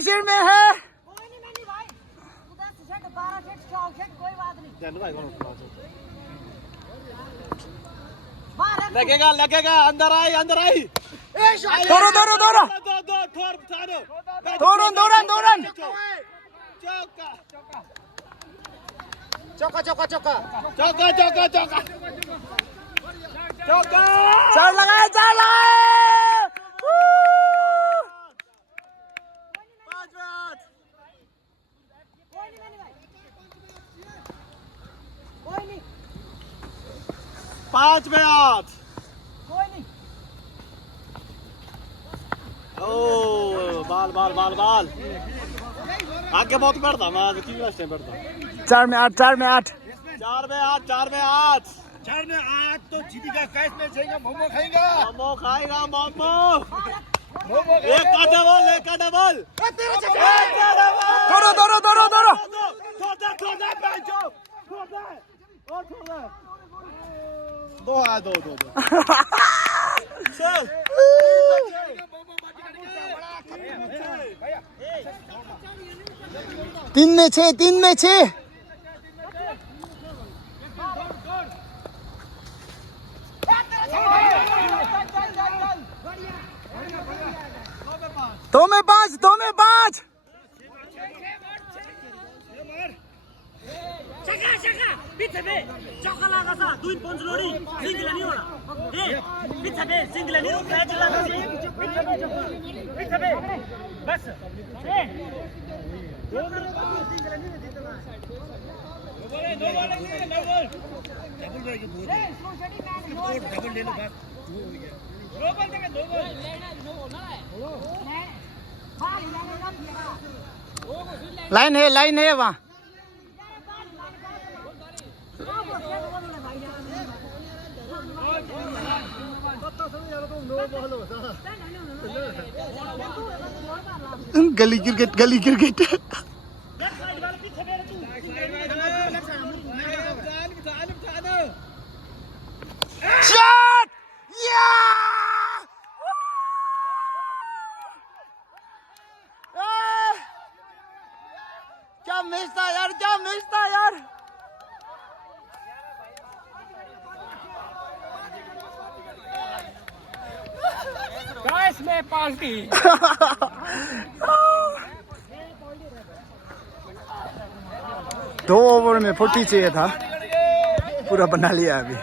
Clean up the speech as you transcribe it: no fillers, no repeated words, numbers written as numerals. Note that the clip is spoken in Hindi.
सिर में है। कोई नहीं मैंने भाई 10 सेट 12 सेट 4 सेट कोई बात नहीं। लगेगा लगेगा अंदर आई दौड़ो दौड़ो दौड़ो दौड़न दौड़न दौड़न। चौका चौका चौका चार लगाए चार लगाए। कोई नहीं मैंने भाई कोई नहीं 5 में 8। कोई नहीं। ओ बाल बाल बाल बाल आगे बहुत बैठता मैं आज की लास्ट टाइम बैठता 4 में 8 4 में 8 4 में 8 4 में 8 4 में 8 तो जीतेगा। कैश में जाएगा मोमो खाएगा मोमो एक का डबल दौड़ो दौड़ो दौड़ो दौड़ो। दो चल 3 में 6 3 में 6। दो में 5 2 में 5। शका पीछे पे चौका लगा सा 2 पंच लोड़ी सिंगल नहीं होना ए पीछे पे सिंगल नहीं रुक रहा चला पीछे पे बस ए दो सिंगल नहीं देता दो बॉल डबल ले लो बस दो बॉल देंगे दो बॉल लाइन है वहाँ। गली क्रिकेट शॉट या क्या मिस था यार गाइस में पार्टी 2 ओवर में 40 चाहिए था, पूरा बना लिया अभी।